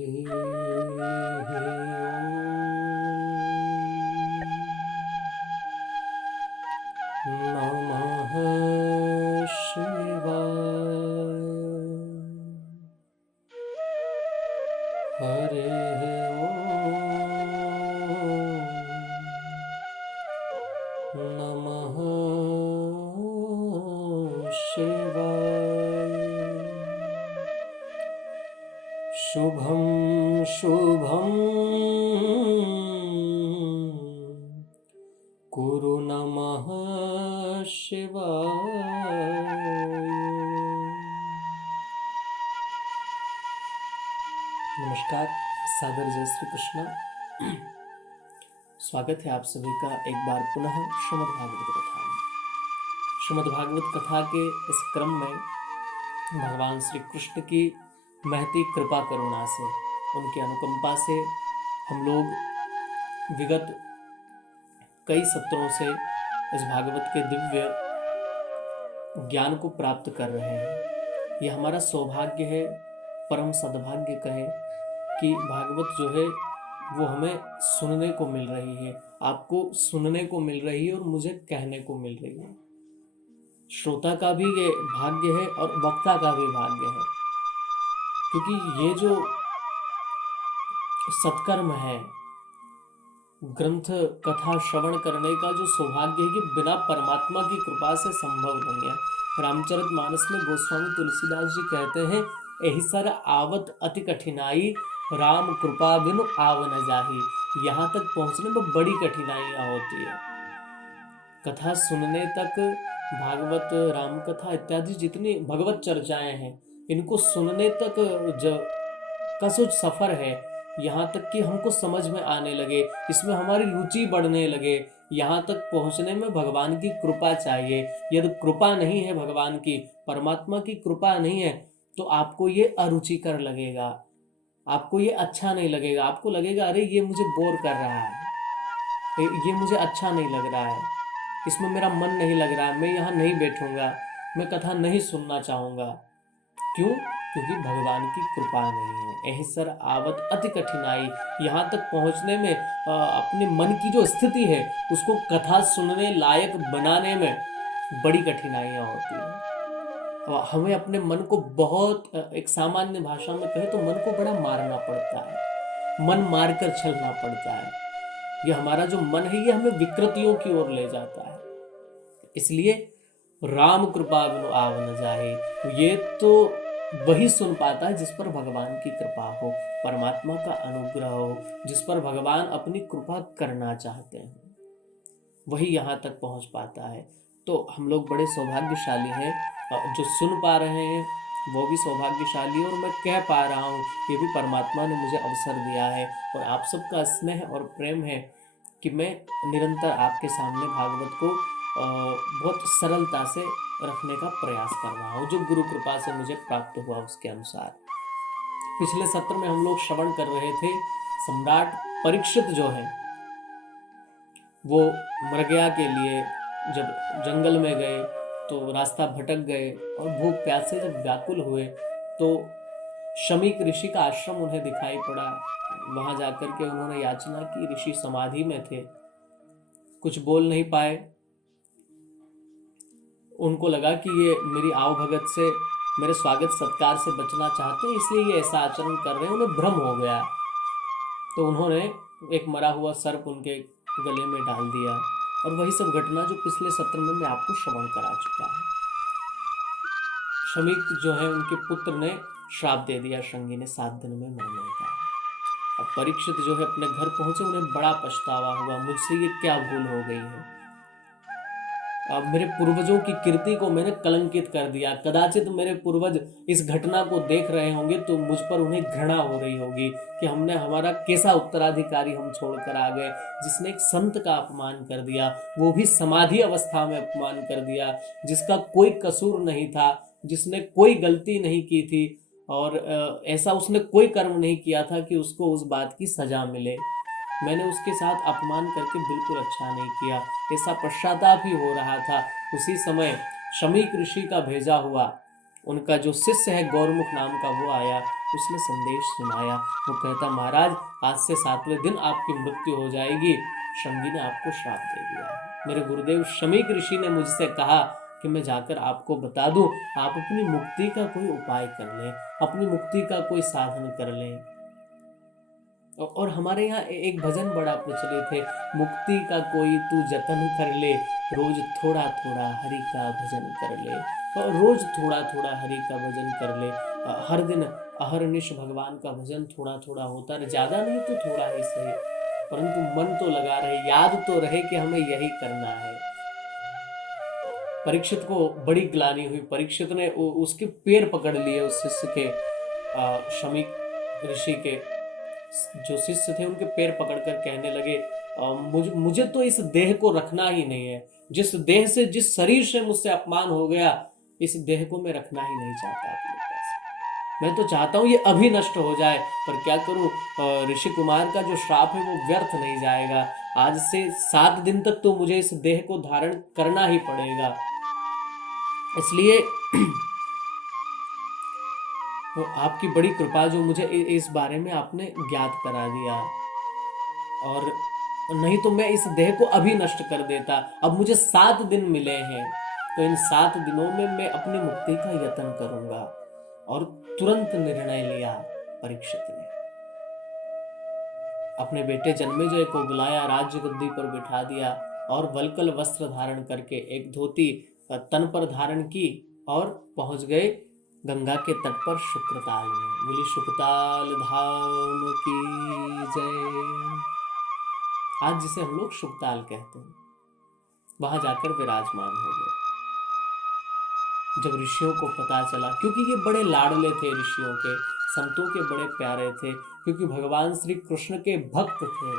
हरि नमः शिवाय। हरे नमः शिवाय। शुभं शुभं कुरु नमः शिवाय। नमस्कार, सादर जय श्री कृष्ण। स्वागत है आप सभी का एक बार पुनः श्रीमद् भागवत कथा में। श्रीमद् भागवत कथा के इस क्रम में भगवान श्री कृष्ण की महती कृपा करुणा से, उनकी अनुकंपा से हम लोग विगत कई सत्रों से इस भागवत के दिव्य ज्ञान को प्राप्त कर रहे हैं। यह हमारा सौभाग्य है, परम सद्भाग्य कहें कि भागवत जो है वो हमें सुनने को मिल रही है, आपको सुनने को मिल रही है और मुझे कहने को मिल रही है। श्रोता का भी ये भाग्य है और वक्ता का भी भाग्य है, क्योंकि ये जो सत्कर्म है, ग्रंथ कथा श्रवण करने का जो सौभाग्य है, कि बिना परमात्मा की कृपा से संभव नहीं है। रामचरितमानस में गोस्वामी तुलसीदास जी कहते हैं, एहि सर आवत अति कठिनाई, राम कृपा बिनु आव न जाही। यहाँ तक पहुँचने में बड़ी कठिनाइयाँ होती है। कथा सुनने तक, भागवत, राम कथा इत्यादि जितनी भगवत चर्चाएं हैं, इनको सुनने तक का सोच सफर है। यहाँ तक कि हमको समझ में आने लगे, इसमें हमारी रुचि बढ़ने लगे, यहाँ तक पहुँचने में भगवान की कृपा चाहिए। यदि कृपा नहीं है भगवान की, परमात्मा की कृपा नहीं है, तो आपको ये अरुचिकर लगेगा, आपको ये अच्छा नहीं लगेगा। आपको लगेगा अरे ये मुझे बोर कर रहा है, ये मुझे अच्छा नहीं लग रहा है, इसमें मेरा मन नहीं लग रहा है, मैं यहाँ नहीं बैठूंगा, मैं कथा नहीं सुनना चाहूँगा। क्यों? क्योंकि भगवान की कृपा नहीं है। एहि सर आवत अति कठिनाई, यहाँ तक पहुँचने में अपने मन की जो स्थिति है उसको कथा सुनने लायक बनाने में बड़ी कठिनाइयाँ होती हैं। हमें अपने मन को बहुत, एक सामान्य भाषा में कहे तो मन को बड़ा मारना पड़ता है, मन मार कर चलना पड़ता है। ये हमारा जो मन है ये हमें विकृतियों की ओर ले जाता है। इसलिए राम कृपा बिनु आव न जाहे, ये तो वही सुन पाता है जिस पर भगवान की कृपा हो, परमात्मा का अनुग्रह हो, जिस पर भगवान अपनी कृपा करना चाहते हैं, वही यहाँ तक पहुँच पाता है। तो हम लोग बड़े सौभाग्यशाली हैं, जो सुन पा रहे हैं वो भी सौभाग्यशाली है, और मैं कह पा रहा हूँ, ये भी परमात्मा ने मुझे अवसर दिया है। और आप सबका स्नेह और प्रेम है कि मैं निरंतर आपके सामने भागवत को बहुत सरलता से रखने का प्रयास कर रहा हूँ, जो गुरु कृपा से मुझे प्राप्त हुआ उसके अनुसार। पिछले सत्र में हम लोग श्रवण कर रहे थे, सम्राट परीक्षित जो है वो मृगया के लिए जब जंगल में गए तो रास्ता भटक गए, और भूख प्यास से जब व्याकुल हुए तो शमीक ऋषि का आश्रम उन्हें दिखाई पड़ा। वहां जाकर के उन्होंने याचना की, ऋषि समाधि में थे, कुछ बोल नहीं पाए। उनको लगा कि ये मेरी आव भगत से, मेरे स्वागत सत्कार से बचना चाहते हैं, इसलिए ये ऐसा आचरण कर रहे हैं। उन्हें भ्रम हो गया, तो उन्होंने एक मरा हुआ सर्प उनके गले में डाल दिया, और वही सब घटना जो पिछले सत्र में मैं आपको श्रवण करा चुका है। शमीक जो है, उनके पुत्र ने श्राप दे दिया श्रृंगी ने, 7 दिन में मरने का। अब परीक्षित जो है अपने घर पहुंचे, उन्हें बड़ा पछतावा हुआ, मुझसे ये क्या भूल हो गई है, अब मेरे पूर्वजों की कीर्ति को मैंने कलंकित कर दिया। कदाचित मेरे पूर्वज इस घटना को देख रहे होंगे तो मुझ पर उन्हें घृणा हो रही होगी कि हमने, हमारा कैसा उत्तराधिकारी हम छोड़कर आ गए, जिसने एक संत का अपमान कर दिया, वो भी समाधि अवस्था में अपमान कर दिया, जिसका कोई कसूर नहीं था, जिसने कोई गलती नहीं की थी, और ऐसा उसने कोई कर्म नहीं किया था कि उसको उस बात की सजा मिले। मैंने उसके साथ अपमान करके बिल्कुल अच्छा नहीं किया, ऐसा पश्चाताप ही हो रहा था। उसी समय शमीक ऋषि का भेजा हुआ उनका जो शिष्य है गौरमुख नाम का वो आया, उसने संदेश सुनाया। वो कहता महाराज आज से 7वें दिन आपकी मृत्यु हो जाएगी, शंगी ने आपको श्राप दे दिया है। मेरे गुरुदेव शमीक ऋषि ने मुझसे कहा कि मैं जाकर आपको बता दूं, आप अपनी मुक्ति का कोई उपाय कर लें, अपनी मुक्ति का कोई साधन कर लें। और हमारे यहाँ एक भजन बड़ा प्रचलित है, मुक्ति का कोई तू जतन कर ले, रोज थोड़ा थोड़ा हरि का भजन कर ले, और रोज थोड़ा थोड़ा हरि का भजन कर ले। हर दिन अहरनिश भगवान का भजन थोड़ा थोड़ा होता रहे, ज्यादा नहीं तो थोड़ा ही सही, परंतु मन तो लगा रहे, याद तो रहे कि हमें यही करना है। परीक्षित को बड़ी ग्लानि हुई, परीक्षित ने उसके पैर पकड़ लिए, उस शिष्य के, शमीक ऋषि के जो शिष्य थे उनके पैर पकड़कर कहने लगे मुझे तो इस देह को रखना ही नहीं है, जिस देह से, जिस शरीर से मुझसे अपमान हो गया, इस देह को मैं रखना ही नहीं चाहता अपने पास। मैं तो चाहता हूं ये अभी नष्ट हो जाए, पर क्या करूं, ऋषि कुमार का जो श्राप है वो व्यर्थ नहीं जाएगा। आज से 7 दिन तक तो मुझे इस देह को धारण करना ही पड़ेगा। इसलिए तो आपकी बड़ी कृपा जो मुझे इस बारे में आपने ज्ञात करा दिया, और नहीं तो मैं इस देह को अभी नष्ट कर देता। अब मुझे 7 दिन मिले हैं, तो इन 7 दिनों में मैं अपनी मुक्ति का यत्न करूंगा। और तुरंत निर्णय लिया परीक्षित ने, अपने बेटे जन्मेजय को बुलाया, राज्य गद्दी पर बिठा दिया, और वल्कल वस्त्र धारण करके एक धोती तन पर धारण की, और पहुंच गए गंगा के तट पर शुक्रताल में। बोली शुक्रताल धाम की जय। आज जिसे हम लोग शुक्रताल कहते हैं, वहां जाकर विराजमान हो गए। जब ऋषियों को पता चला, क्योंकि ये बड़े लाडले थे ऋषियों के, संतों के बड़े प्यारे थे, क्योंकि भगवान श्री कृष्ण के भक्त थे,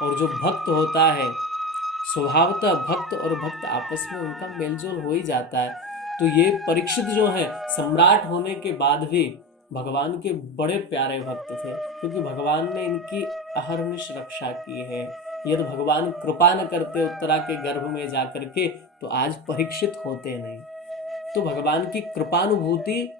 और जो भक्त होता है स्वभावतः भक्त और भक्त आपस में उनका मेलजोल हो ही जाता है। तो ये परीक्षित जो है सम्राट होने के बाद भी भगवान के बड़े प्यारे भक्त थे, क्योंकि भगवान ने इनकी अहर्निश रक्षा की है। यदि भगवान कृपा न करते उत्तरा के गर्भ में जाकर के, तो आज परीक्षित होते नहीं। तो भगवान की कृपानुभूति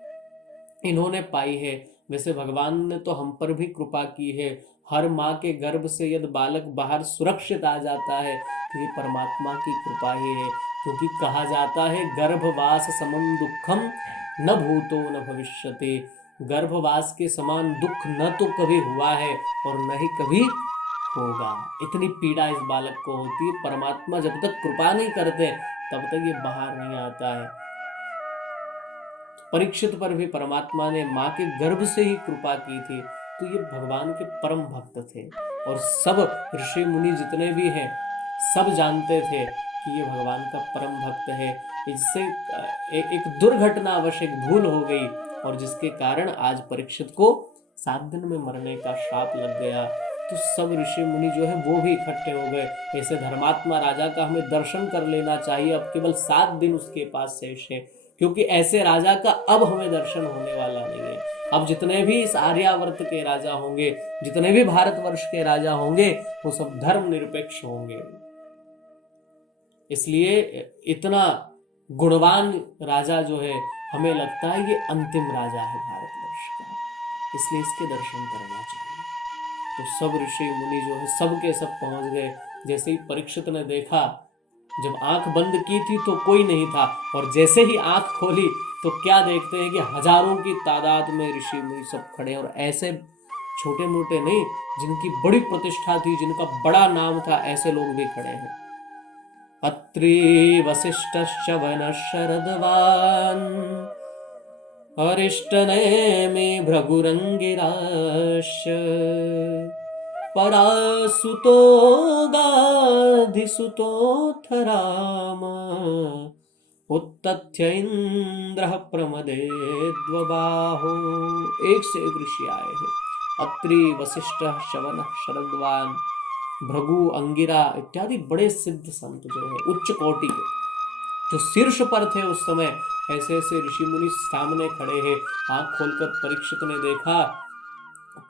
इन्होंने पाई है। वैसे भगवान ने तो हम पर भी कृपा की है। हर माँ के गर्भ से यदि बालक बाहर सुरक्षित आ जाता है, तो ये परमात्मा की कृपा ही है। क्योंकि कहा जाता है गर्भवास समम दुखम न भूतो न भविष्यते, गर्भवास के समान दुख न तो कभी हुआ है और न ही कभी होगा। इतनी पीड़ा इस बालक को होती है, परमात्मा जब तक कृपा नहीं करते तब तक ये बाहर नहीं आता है। परीक्षित पर भी परमात्मा ने माँ के गर्भ से ही कृपा की थी। तो ये भगवान के परम भक्त थे, और सब ऋषि मुनि जितने भी हैं सब जानते थे कि ये भगवान का परम भक्त है। इससे एक दुर्घटनावश एक भूल हो गई, और जिसके कारण आज परीक्षित को 7 दिन में मरने का श्राप लग गया। तो सब ऋषि मुनि जो है वो भी इकट्ठे हो गए। ऐसे धर्मात्मा राजा का हमें दर्शन कर लेना चाहिए। अब केवल 7 दिन उसके पास शेष है, क्योंकि ऐसे राजा का अब हमें दर्शन होने वाला नहीं है। अब जितने भी इस आर्यावर्त के राजा होंगे, जितने भी भारतवर्ष के राजा होंगे, वो सब धर्म निरपेक्ष होंगे। इसलिए इतना गुणवान राजा जो है, हमें लगता है ये अंतिम राजा है भारतवर्ष का, इसलिए इसके दर्शन करना चाहिए। तो सब ऋषि मुनि जो है सबके सब पहुंच गए। जैसे ही परीक्षित ने देखा, जब आंख बंद की थी तो कोई नहीं था, और जैसे ही आंख खोली तो क्या देखते हैं कि हजारों की तादाद में ऋषि मुनि सब खड़े, और ऐसे छोटे मोटे नहीं, जिनकी बड़ी प्रतिष्ठा थी, जिनका बड़ा नाम था, ऐसे लोग भी खड़े हैं। अत्रि वसिष्ठश्च वनः शरद्वान् अरिष्टनेमि भृगुरंगिराश्च परासुतो गाधिसुतोऽथ राम उत्तथ्य इंद्रः प्रमदेद्वबाहो। एक से एक ऋषि आए हैं। अत्रि वसिष्ठ शवनः शरद्वान भृगु अंगिरा इत्यादि बड़े सिद्ध संत जो है उच्च कोटि के, जो शीर्ष पर थे उस समय, ऐसे ऐसे ऋषि मुनि सामने खड़े हैं। आंख खोलकर परीक्षित ने देखा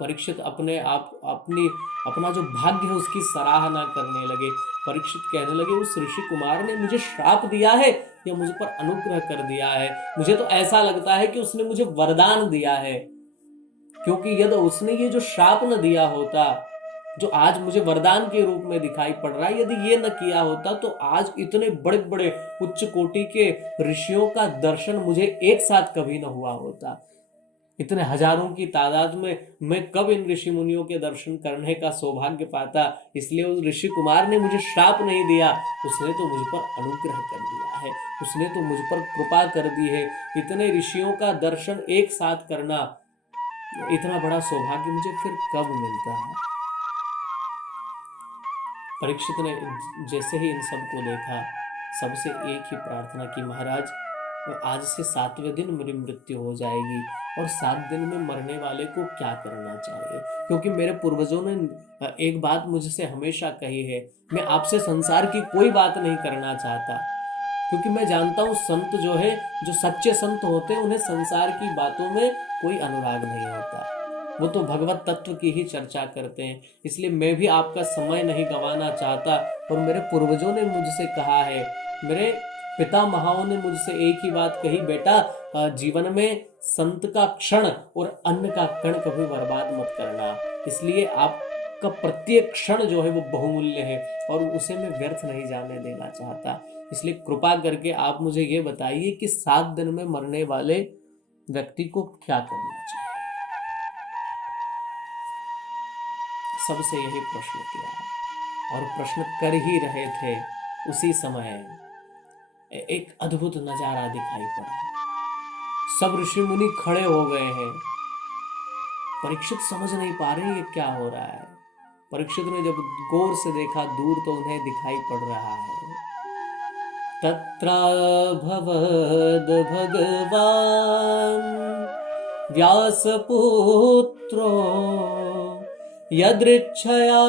परीक्षित अपना जो भाग्य है उसकी सराहना करने लगे। परीक्षित कहने लगे, उस ऋषि कुमार ने मुझे श्राप दिया है या मुझ पर अनुग्रह कर दिया है? मुझे तो ऐसा लगता है कि उसने मुझे वरदान दिया है, क्योंकि यदि उसने ये जो श्राप न दिया होता, जो आज मुझे वरदान के रूप में दिखाई पड़ रहा है, यदि ये न किया होता तो आज इतने बड़े बड़े उच्च कोटि के ऋषियों का दर्शन मुझे एक साथ कभी न हुआ होता। इतने हजारों की तादाद में मैं कब इन ऋषि मुनियों के दर्शन करने का सौभाग्य पाता। इसलिए उस ऋषि कुमार ने मुझे श्राप नहीं दिया, उसने तो मुझ पर अनुग्रह कर दिया है, उसने तो मुझ पर कृपा कर दी है। इतने ऋषियों का दर्शन एक साथ करना, इतना बड़ा सौभाग्य मुझे फिर कब मिलता है। परीक्षित ने जैसे ही इन सबको देखा, सबसे एक ही प्रार्थना की, महाराज आज से 7वें दिन मेरी मृत्यु हो जाएगी, और 7 दिन में मरने वाले को क्या करना चाहिए? क्योंकि मेरे पूर्वजों ने एक बात मुझसे हमेशा कही है, मैं आपसे संसार की कोई बात नहीं करना चाहता, क्योंकि मैं जानता हूँ संत जो है, जो सच्चे संत होते हैं, उन्हें संसार की बातों में कोई अनुराग नहीं होता, वो तो भगवत तत्व की ही चर्चा करते हैं। इसलिए मैं भी आपका समय नहीं गंवाना चाहता। और मेरे पूर्वजों ने मुझसे कहा है, मेरे पितामहों ने मुझसे एक ही बात कही, बेटा जीवन में संत का क्षण और अन्न का कण कभी बर्बाद मत करना। इसलिए आपका प्रत्येक क्षण जो है वो बहुमूल्य है, और उसे मैं व्यर्थ नहीं जाने देना चाहता। इसलिए कृपा करके आप मुझे ये बताइए कि 7 दिन में मरने वाले व्यक्ति को क्या करना चाहिए। सबसे यही प्रश्न किया, और प्रश्न कर ही रहे थे, उसी समय एक अद्भुत नजारा दिखाई पड़ा। सब ऋषि मुनि खड़े हो गए हैं। परीक्षित समझ नहीं पा रहे ये क्या हो रहा है। परीक्षित ने जब गौर से देखा दूर, तो उन्हें दिखाई पड़ रहा है, तत्राभवद भगवान व्यासपुत्रो यदृच्छया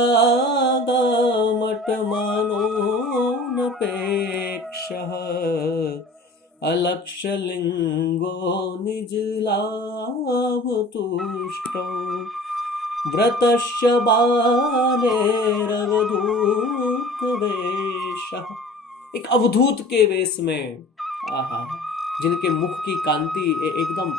गामटमानोऽनपेक्षः अलक्ष्यलिङ्गो निजलाभतुष्टौ व्रतश्च बालेरवधूतवेशः। एक अवधूत के वेश में, आहा, जिनके मुख की कांति एकदम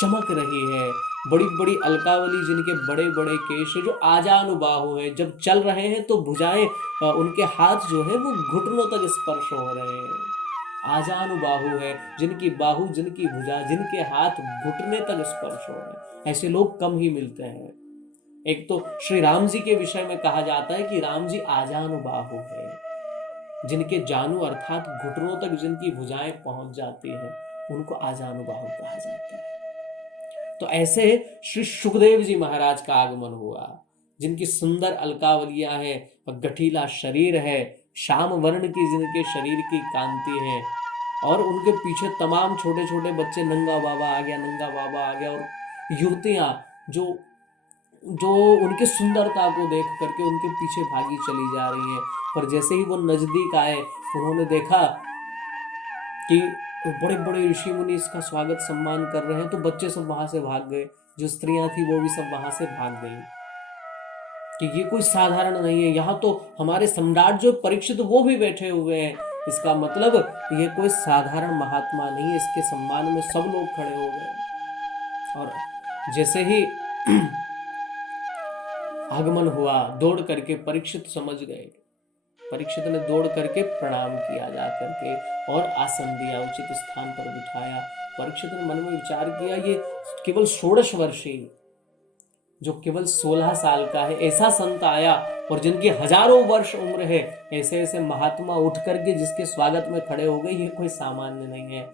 चमक रही है, बड़ी बड़ी अलकावली, जिनके बड़े बड़े केश है, जो आजानुबाहु है, जब चल रहे हैं तो भुजाएं, उनके हाथ जो है वो घुटनों तक स्पर्श हो रहे हैं। आजानुबाहु है, जिनकी बाहु, जिनकी भुजा, जिनके हाथ घुटने तक स्पर्श हो रहे हैं। ऐसे लोग कम ही मिलते हैं। एक तो श्री राम जी के विषय में कहा जाता है कि राम जी आजानुबाहु है, जिनके जानू अर्थात घुटनों तक जिनकी भुजाएं पहुंच जाती है, उनको आजानुबाहु कहा जाता है। तो ऐसे श्री सुखदेव जी महाराज का आगमन हुआ, जिनकी सुंदर अलकावलियां हैं, गठीला शरीर है, श्याम वर्ण की जिनके शरीर की कांति है, और उनके पीछे तमाम छोटे छोटे बच्चे, नंगा बाबा आ गया, नंगा बाबा आ गया, और युवतियां जो उनकी सुंदरता को देख करके उनके पीछे भागी चली जा रही हैं। पर जैसे ही वो नजदीक आए, उन्होंने देखा कि बड़े बड़े ऋषि मुनि इसका स्वागत सम्मान कर रहे हैं, तो बच्चे सब वहां से भाग गए, जो स्त्रियां थी वो भी सब वहां से भाग गई, कि ये कोई साधारण नहीं है, यहाँ तो हमारे सम्राट जो परीक्षित वो भी बैठे हुए हैं, इसका मतलब ये कोई साधारण महात्मा नहीं है। इसके सम्मान में सब लोग खड़े हो गए, और जैसे ही आगमन हुआ, दौड़ करके परीक्षित समझ गए, परीक्षित ने दौड़ करके प्रणाम किया जा करके, और आसन दिया, उचित स्थान पर बिठाया। परीक्षित ने मन में विचार किया, ये केवल 16 वर्षीय, जो केवल 16 साल का है, ऐसा संत आया, और जिनकी हजारों वर्ष उम्र है, ऐसे ऐसे महात्मा उठ करके जिसके स्वागत में खड़े हो गए, ये कोई सामान्य नहीं है।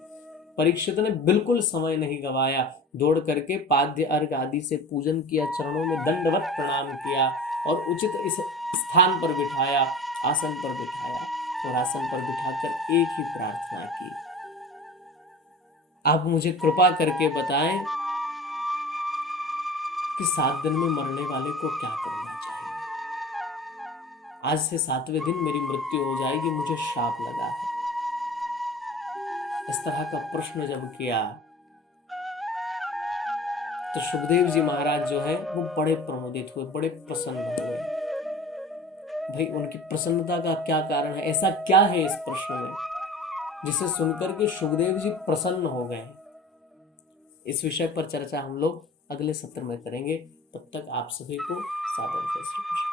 परीक्षित ने बिल्कुल समय नहीं गवाया, दौड़ करके पाद्य अर्घ आदि से पूजन किया, चरणों में दंडवत प्रणाम किया, और उचित इस स्थान पर बिठाया, आसन पर बिठाया, और आसन पर बिठाकर एक ही प्रार्थना की, आप मुझे कृपा करके बताएं कि 7 दिन में मरने वाले को क्या करना चाहिए। आज से 7वें दिन मेरी मृत्यु हो जाएगी, मुझे श्राप लगा है। इस तरह का प्रश्न जब किया, तो सुखदेव जी महाराज जो है वो बड़े प्रमोदित हुए, बड़े प्रसन्न हुए। भाई उनकी प्रसन्नता का क्या कारण है, ऐसा क्या है इस प्रश्न में जिसे सुनकर के सुखदेव जी प्रसन्न हो गए। इस विषय पर चर्चा हम लोग अगले सत्र में करेंगे। तब तक आप सभी को सादर जय श्री कृष्ण।